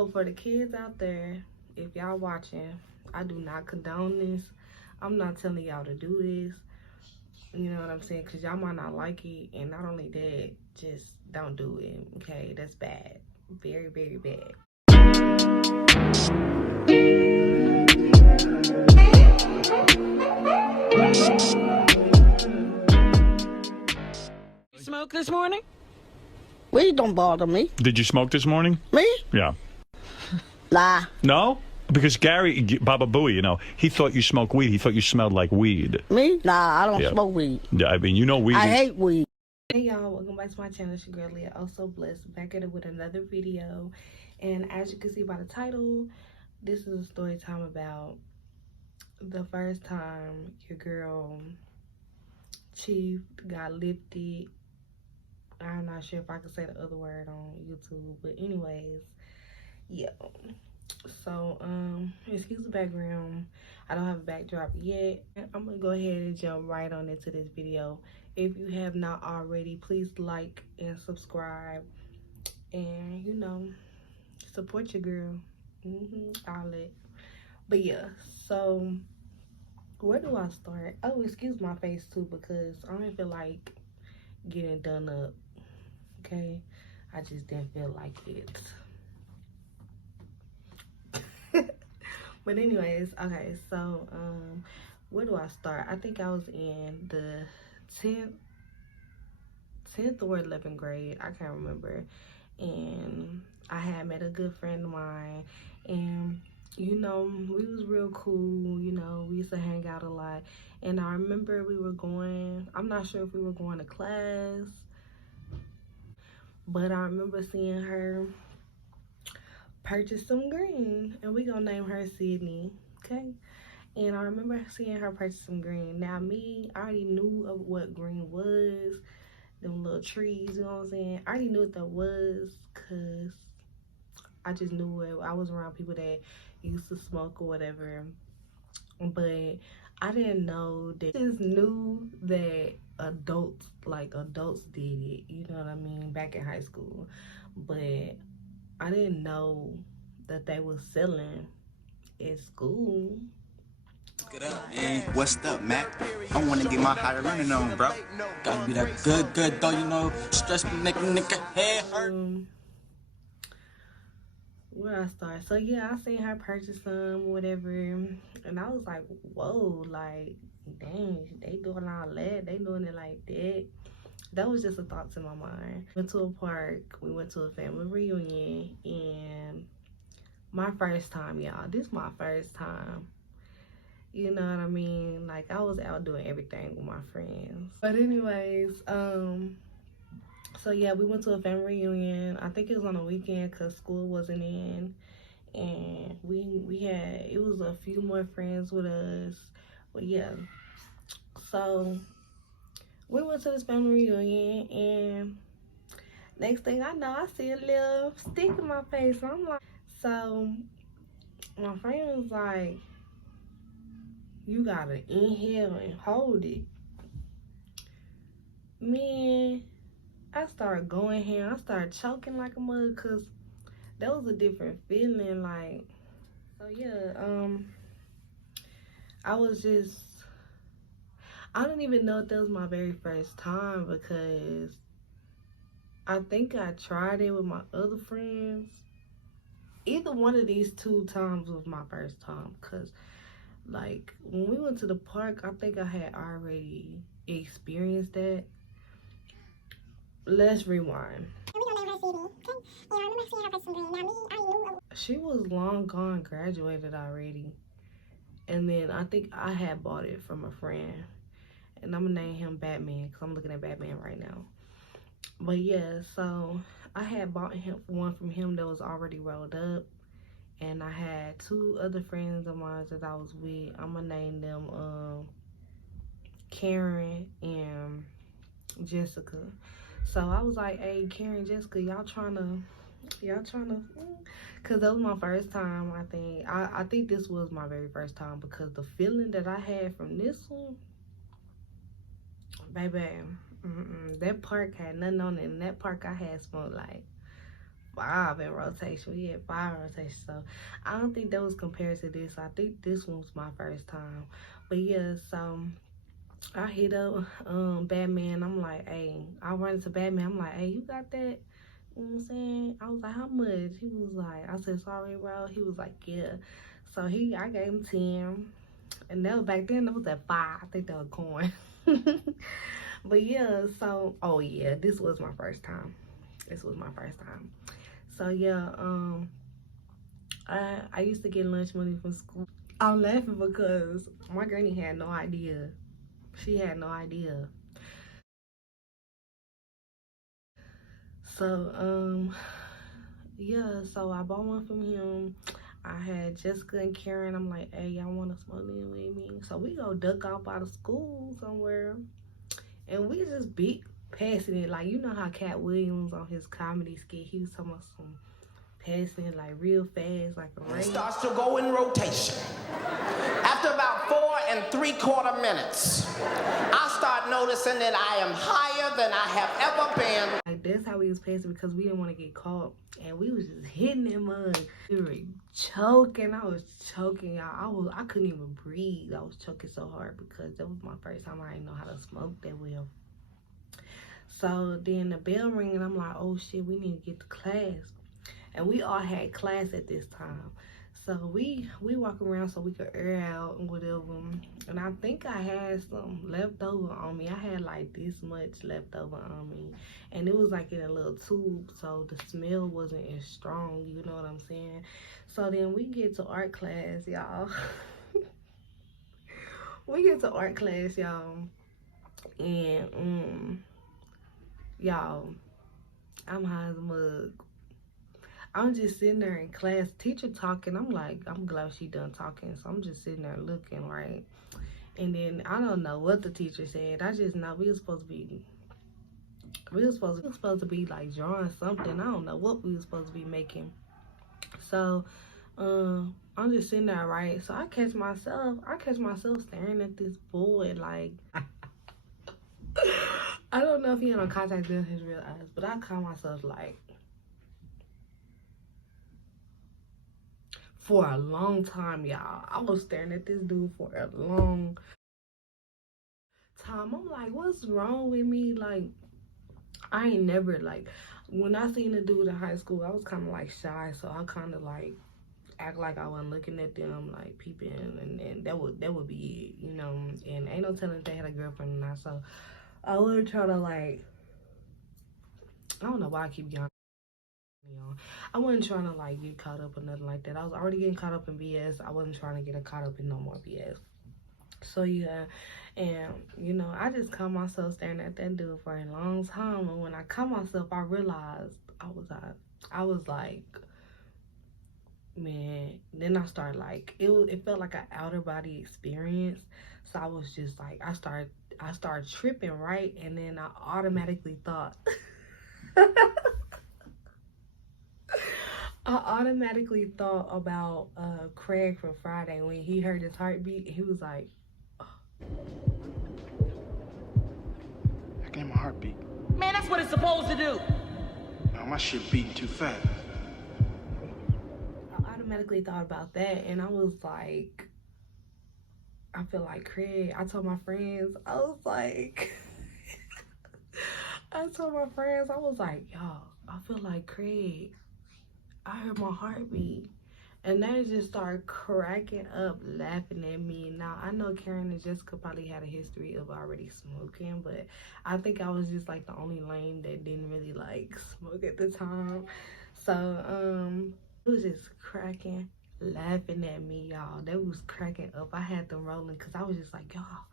So for the kids out there, if y'all watching, I do not condone this. I'm not telling y'all to do this. You know what I'm saying? Because y'all might not like it. And not only that, just don't do it. Okay? That's bad. Very, very bad. You smoke this morning? Weed don't bother me. Did you smoke this morning? Me? Yeah. Nah. No? Because Gary, Baba Booey, you know, he thought you smoked weed. He thought you smelled like weed. Me? Nah, I don't smoke weed. Yeah, I mean, you know weed. I hate weed. Hey y'all, welcome back to my channel. It's your girl Leah, also blessed, back at it with another video. And as you can see by the title, this is a story time about the first time your girl Chief got lifted. I'm not sure if I can say the other word on YouTube, but anyways, yeah. So excuse the background. I don't have a backdrop yet. I'm gonna go ahead and jump right on into this video. If you have not already, please like and subscribe, and you know, support your girl. All that. But yeah, so where do I start? Oh, excuse my face too, because I don't feel like getting done up. Okay, I just didn't feel like it. But anyways, okay, so where do I start? I think I was in the 10th or 11th grade. I can't remember. And I had met a good friend of mine, and you know, we was real cool. You know, we used to hang out a lot. And I remember we were going, I'm not sure if we were going to class, but I remember seeing her purchase some green, and we gonna name her Sydney, okay? And I remember seeing her purchase some green. Now me, I already knew of what green was, them little trees, you know what I'm saying? I already knew what that was, cause I just knew it. I was around people that used to smoke or whatever, but I didn't know that. I just knew that adults did it, you know what I mean, back in high school, but I didn't know that they was selling at school. Get up, man. What's up, Mac? I want to get my higher running on, bro. Gotta be that good, though, you know. Stress me, nigga, head hurt. Where I start? So yeah, I seen her purchase some, whatever, and I was like, whoa, like, dang, they doing all that, they doing it like that. That was just a thought in my mind. Went to a park, we went to a family reunion, and my first time, y'all, this is my first time. You know what I mean? Like, I was out doing everything with my friends. But anyways, so yeah, we went to a family reunion. I think it was on a weekend because school wasn't in. And we had, it was a few more friends with us. But yeah, so we went to this family reunion, and next thing I know, I see a little stick in my face. I'm like, so my friend was like, you gotta inhale and hold it. Man, I started going here. I started choking like a mug, because that was a different feeling. Like, so yeah, I was just, I don't even know if that was my very first time, because I think I tried it with my other friends. Either one of these two times was my first time, because like when we went to the park, I think I had already experienced that. Let's rewind. She was long gone, graduated already. And then I think I had bought it from a friend. And I'm gonna name him Batman, because I'm looking at Batman right now. But yeah, so I had bought one from him that was already rolled up. And I had two other friends of mine that I was with. I'm gonna name them Karen and Jessica. So I was like, hey, Karen, Jessica, y'all trying to, because that was my first time. I think this was my very first time, because the feeling that I had from this one, baby, that park had nothing on it. And that park I had smoked like 5 in rotation. We had 5 in rotation. So I don't think that was compared to this. I think this one was my first time. But yeah, so I hit up Batman. I'm like, hey, I run into Batman. I'm like, hey, you got that? You know what I'm saying? I was like, how much? He was like, I said, sorry, bro. He was like, yeah. So I gave him 10. And that was back then, that was at 5. I think that was coin. But yeah, so, oh yeah, this was my first time. This was my first time. So yeah, I used to get lunch money from school. I'm laughing because my granny had no idea. She had no idea. So, yeah, so I bought one from him. I had Jessica and Karen. I'm like, hey, y'all want to smoke in with me? So we go duck off out of school somewhere. And we just beat passing it. Like, you know how Cat Williams on his comedy skit, he was talking about some passing it like real fast, like a race. Starts to go in rotation. After about 4 3/4 minutes, I start noticing that I am higher than I have ever been. Like, that's how we was passing because we didn't want to get caught. And we was just hitting that mug. We were choking. I was choking, y'all. I couldn't even breathe. I was choking so hard because that was my first time. I didn't know how to smoke that well. So then the bell ring and I'm like, oh shit, we need to get to class. And we all had class at this time. So we walk around so we could air out and whatever. And I think I had some leftover on me. I had like this much leftover on me. And it was like in a little tube, so the smell wasn't as strong, you know what I'm saying? So then we get to art class, y'all. We get to art class, y'all. And y'all, I'm high as a mug. I'm just sitting there in class, teacher talking. I'm like, I'm glad she done talking. So I'm just sitting there looking, right? And then I don't know what the teacher said. I just know we were supposed to be like drawing something. I don't know what we were supposed to be making. So I'm just sitting there, right? So I catch myself staring at this boy like I don't know if he had no contact in his real eyes, but I caught myself like for a long time, y'all. I was staring at this dude for a long time. I'm like, what's wrong with me? Like, I ain't never, like, when I seen the dude in high school, I was kind of like shy, so I kind of like act like I wasn't looking at them, like peeping, and that would be it, you know. And ain't no telling if they had a girlfriend or not. So I would try to like, I don't know why I keep yawning. I wasn't trying to like get caught up or nothing like that. I was already getting caught up in BS. I wasn't trying to get caught up in no more BS. So yeah, and you know, I just caught myself staring at that dude for a long time. And when I caught myself, I realized I was like, man. Then I started like it felt like an outer body experience. So I was just like, I started tripping, right? And then I automatically thought. I automatically thought about Craig from Friday when he heard his heartbeat. He was like, oh. That ain't my heartbeat. Man, that's what it's supposed to do. No, my shit beating too fast. I automatically thought about that, and I was like, I feel like Craig. I told my friends, I was like, y'all, I feel like Craig. I heard my heartbeat, and they just started cracking up, laughing at me. Now, I know Karen and Jessica probably had a history of already smoking, but I think I was just like the only lame that didn't really like smoke at the time. So, it was just cracking, laughing at me, y'all. They was cracking up. I had them rolling because I was just like, y'all,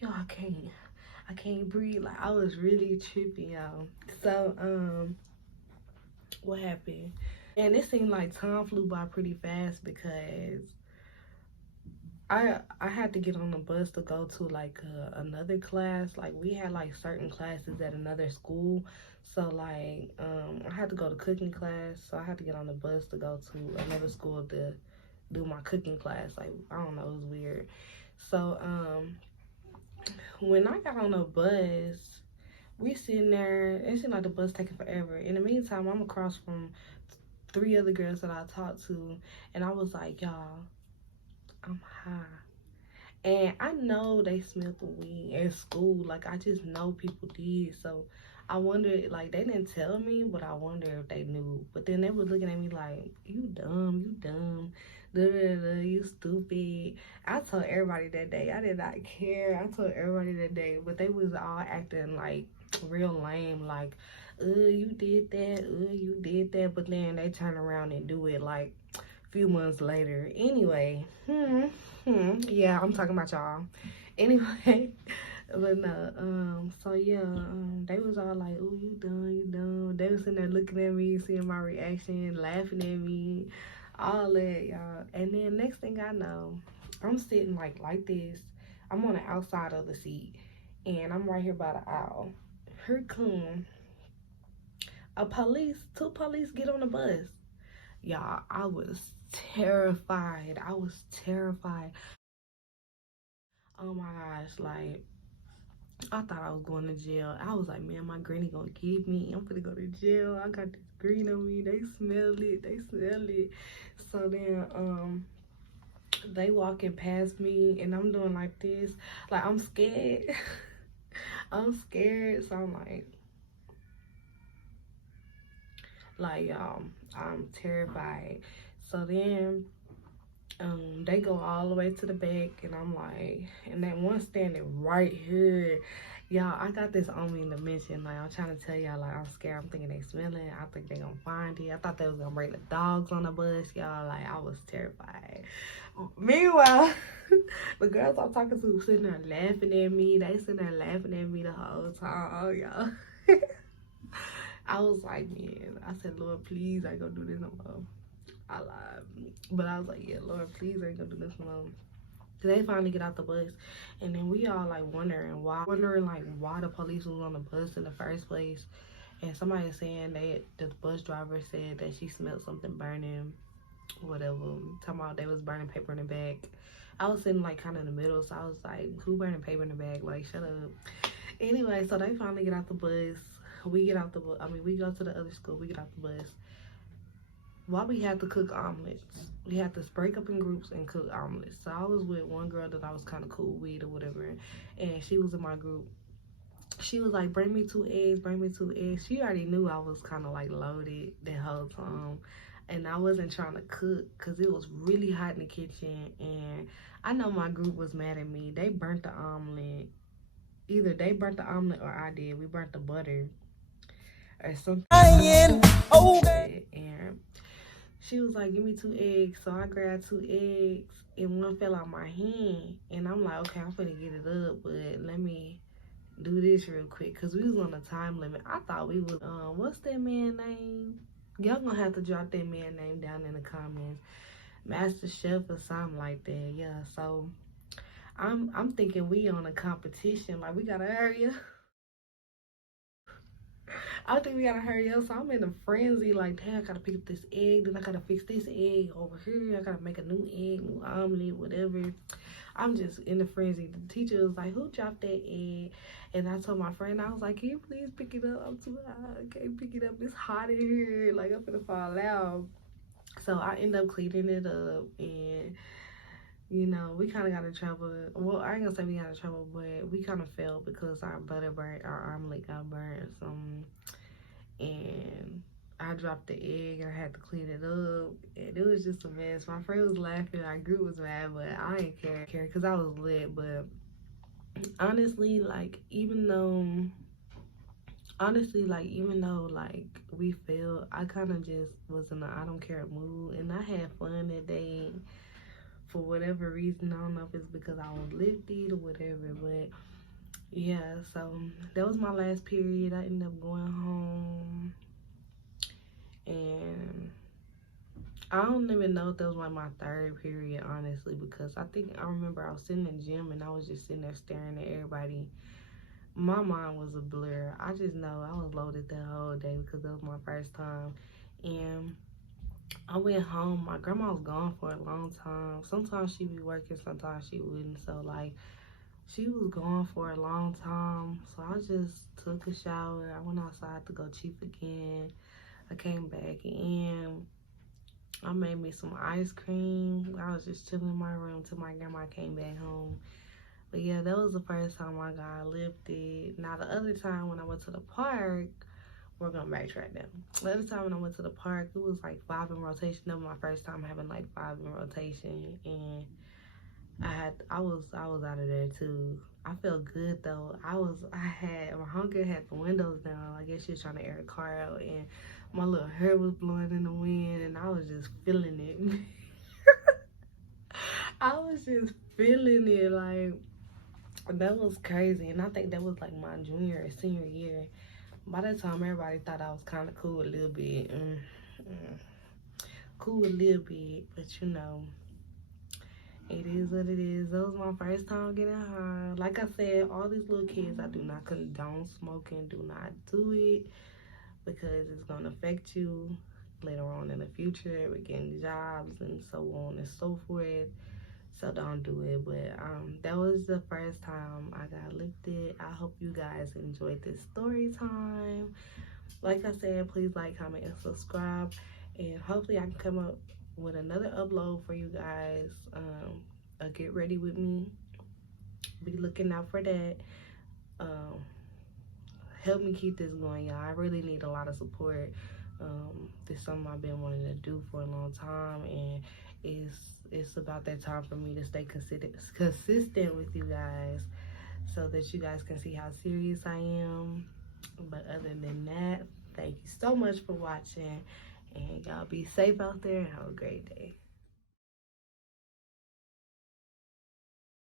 I can't breathe. Like, I was really tripping, y'all. So, what happened? And it seemed like time flew by pretty fast because I had to get on the bus to go to like another class. Like, we had like certain classes at another school. So like I had to go to cooking class. So I had to get on the bus to go to another school to do my cooking class. Like, I don't know, it was weird. So when I got on the bus, we sitting there, it seemed like the bus taking forever. In the meantime, I'm across from 3 other girls that I talked to, and I was like, y'all, I'm high. And I know they smelled the weed at school. Like, I just know people did. So I wondered, like, they didn't tell me, but I wonder if they knew. But then they were looking at me like, you dumb, da, da, da, you stupid. I told everybody that day. I did not care. I told everybody that day. But they was all acting like real lame. Like, you did that. You did that. But then they turn around and do it like a few months later. Anyway, yeah, I'm talking about y'all. Anyway, but no, so yeah, they was all like, "Oh, you done." They was sitting there looking at me, seeing my reaction, laughing at me, all that, y'all. And then next thing I know, I'm sitting like this. I'm on the outside of the seat, and I'm right here by the aisle. Here come two police get on the bus. Y'all, I was terrified. Oh my gosh, like, I thought I was going to jail. I was like, man, my granny gonna get me. I'm gonna go to jail. I got this green on me. They smell it. So then, they walking past me, and I'm doing like this. Like, I'm scared. I'm scared. So I'm I'm terrified. So then, they go all the way to the back, and I'm like, and that one standing right here. Y'all, I got this on me to mention. Like, I'm trying to tell y'all, like, I'm scared. I'm thinking they smelling. I think they gonna find it. I thought they was gonna bring the dogs on the bus. Y'all, like, I was terrified. Meanwhile, the girls I'm talking to sitting there laughing at me. They sitting there laughing at me the whole time. Oh, y'all. I was like, man, I said, Lord, please, I ain't gonna do this no more. I lied. But I was like, yeah, Lord, please, I ain't gonna do this no more. They finally get out the bus, and then we all like wondering why the police was on the bus in the first place. And somebody saying that the bus driver said that she smelled something burning, whatever. Talking about they was burning paper in the back. I was sitting like kind of in the middle, so I was like, who burning paper in the back? Like, shut up. Anyway, so they finally get out the bus. We get out the bus. I mean, we go to the other school. We get out the bus. Why we had to cook omelets? We had to break up in groups and cook omelets. So I was with one girl that I was kind of cool with or whatever, and she was in my group. She was like, bring me 2 eggs, bring me 2 eggs. She already knew I was kind of like loaded the whole time, and I wasn't trying to cook because it was really hot in the kitchen, and I know my group was mad at me. They burnt the omelet. Either they burnt the omelet or I did. We burnt the butter or something. And she was like, give me 2 eggs. So I grabbed 2 eggs, and one fell out my hand. And I'm like, okay, I'm finna get it up, but let me do this real quick, because we was on a time limit. I thought we was, what's that man name? Y'all gonna have to drop that man name down in the comments. Master Chef or something like that. Yeah, so I'm thinking we on a competition. Like, we gotta hurry up. I think we gotta hurry up. So I'm in a frenzy, like, damn, I gotta pick up this egg, then I gotta fix this egg over here. I gotta make a new egg, new omelet, whatever. I'm just in a frenzy. The teacher was like, who dropped that egg? And I told my friend, I was like, can you please pick it up? I'm too hot. I can't pick it up. It's hot in here. Like, I'm gonna fall out. So I end up cleaning it up, and you know, we kind of got in trouble. Well, I ain't gonna say we got in trouble, but we kind of failed because our butter burnt, our omelet got burnt. And I dropped the egg, and I had to clean it up, and it was just a mess. My friend was laughing, our group was mad, but I ain't care because I was lit. But honestly, like, even though like we failed, I kind of just was in a I don't care mood, and I had fun that day. For whatever reason, I don't know if it's because I was lifted or whatever, but yeah, so that was my last period. I ended up going home, and I don't even know if that was like my 3rd period, honestly, because I remember I was sitting in the gym, and I was just sitting there staring at everybody. My mind was a blur. I just know I was loaded that whole day because that was my first time. And I went home. My grandma was gone for a long time. Sometimes she'd be working, sometimes she wouldn't. So, like, she was gone for a long time. So I just took a shower. I went outside to go cheap again. I came back in. I made me some ice cream. I was just chilling in my room till my grandma came back home. But yeah, that was the first time I got lifted. Now the other time when I went to the park, we're gonna backtrack now. The other time when I went to the park, it was like 5 in rotation. That was my first time having like 5 in rotation, and I was out of there too. I felt good though. My homegirl had the windows down. I guess she was trying to air the car out, and my little hair was blowing in the wind, and I was just feeling it. I was just feeling it, like, that was crazy. And I think that was like my junior or senior year. By that time, everybody thought I was kind of cool a little bit. Cool a little bit, but you know, it is what it is. That was my first time getting high. Like I said, all these little kids, I do not condone smoking. Do not do it, because it's going to affect you later on in the future with getting jobs and so on and so forth. So don't do it. But that was the first time I got lifted. I hope you guys enjoyed this story time. Like I said, please like, comment, and subscribe. And hopefully I can come up with another upload for you guys. Get ready with me. Be looking out for that. Help me keep this going, y'all. I really need a lot of support. This is something I've been wanting to do for a long time, and it's about that time for me to stay consistent with you guys, so that you guys can see how serious I am. But other than that, thank you so much for watching, and y'all be safe out there and have a great day.